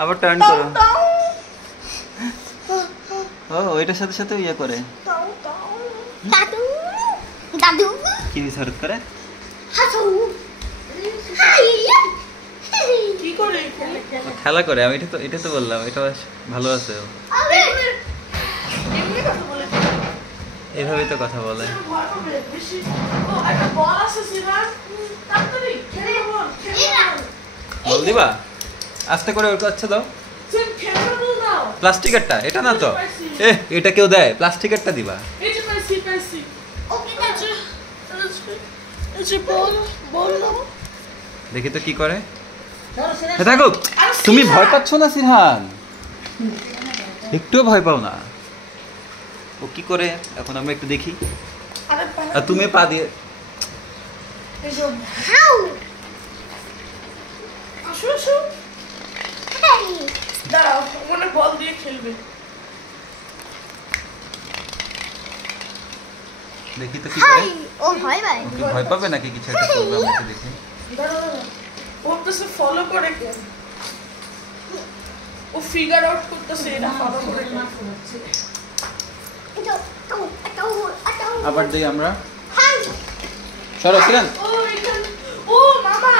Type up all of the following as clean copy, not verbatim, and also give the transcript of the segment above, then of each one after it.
আবার টার্ন করো। ও ওইটার সাথে সাথে ইয়ে করে। দাদু দাদু কি বিসর্ত করে? কি করে খেলা করে। আমি এটা তো বললাম, এটা ভালো আছে। এমনি কথা বলে এইভাবেই তো কথা বলে। ভয় পাবে বেশি। ও একটা বল আছে সিরাজ, তাড়াতাড়ি খেলে বল, খেলে বল দিবা? আস্তে করে ওর কাছে দাও। সিম খেলে বল দাও। প্লাস্টিকেরটা এটা না তো। এটা কেউ দেয়? প্লাস্টিকেরটা দিবা। এই যে পাইছি। ওকে দাদু এই যে বল নাও। দেখি তো কি করে। দেখো তুমি ভয় পাচ্ছ না সিরহান? একটুও ভয় পাও না? ও কি করে এখন আমরা একটু দেখি। আরে আর তুমি পা দিয়ে এই যে হাউ আসো দাঁড়াও, ওখানে বল দিয়ে খেলবে। দেখি তো কি করে। ও ভয় পায় ওকে ভয় পাবে নাকি কিছু একটা করবে আমাকে দেখে? দাঁড়াও ও তো সে ফলো করে কেন? ও ফিগার আউট করতেছে এটা ফলো করে না। আবার দেই আমরা। সরো সিরহান। ও মামা,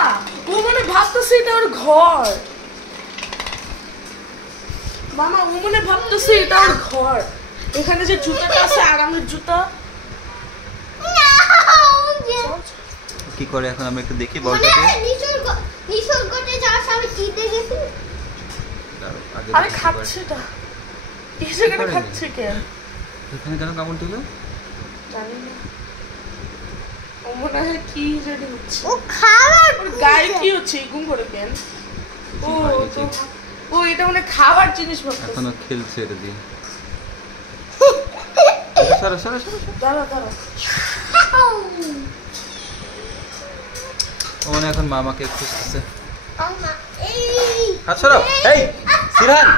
ও মানে ভাবতেছে এটা ওর ঘর। মামা ও মানে ভাবতেছে এটা ওর ঘর। এখানে যে জুতাটা আছে আরামের জুতা। কি করে এখন আমরা একটু দেখি বলটাকে। নিসর্গতে যাওয়ার সময় কি দেখেছি? আরে খাচ্ছে এটা। এই জায়গাটা খাচ্ছে কেন? এখানে কেন কামড় দিল? জানি না। ও মনে হয় কি জানি হচ্ছে। ও খাবার ওর গায়ে কি হচ্ছে এরকম করে কেন? ও এটা মানে খাবার জিনিস ভাবতেছে। এখনো খেলছে এটা দিয়ে। সরো। দাঁড়া। ও মানে এখন মামাকে খুঁজতেছে। এই হাত সরাও। এই সিরহান,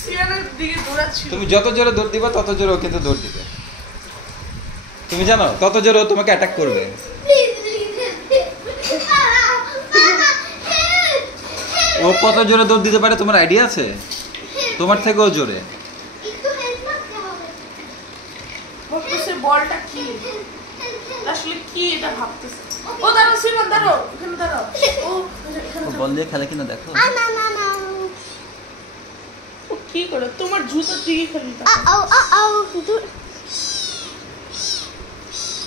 সিয়ানের দিকে দৌড়াচ্ছিল। তুমি যত জোরে দৌড় দিবা তত জোরে ও কিন্তু দৌড় দিবে। তুমি জানো তত জোরে ও তোমাকে অ্যাটাক করবে। ও কত জোরে দৌড় দিতে পারে তোমার আইডিয়া আছে? তোমার থেকেও জোরে। ভাবতেছে বলটা কি, আসলে কি এটা ভাবতেছে। ও দাঁড়াও সিমান, দাঁড়াও এখানে দাঁড়াও। ও ও বল দিয়ে খেলে কিনা দেখো। ও কি করে তোমার জুতার দিকে খেলি?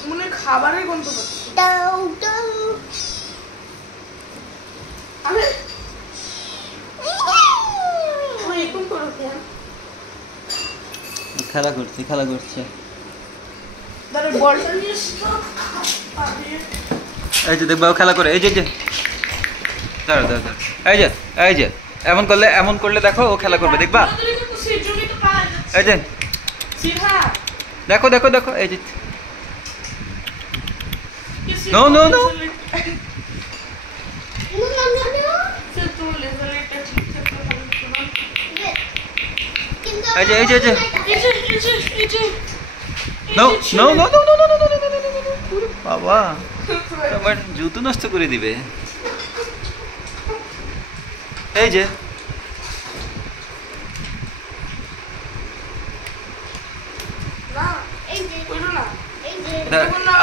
মনে হয় খাবারের গন্ধ পাচ্ছি। আরে ও এরকম করো কেন? খেলা করছে। দাঁড়াও বলটা নিয়ে এসো। এই যে দেখবা ও খেলা করে। এই যে দাঁড়া। এই যে এমন করলে দেখো ও খেলা করবে, দেখবা। এই যে দেখো এই যে নো এই যে নো বাবা আমার জুতো নষ্ট করে দিবে। এই যে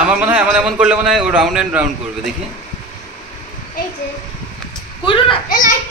আমার মনে হয় এমন করলে মনে হয় ও রাউন্ড এন্ড রাউন্ড করবে, দেখি। এই যে কইরো না। লাইক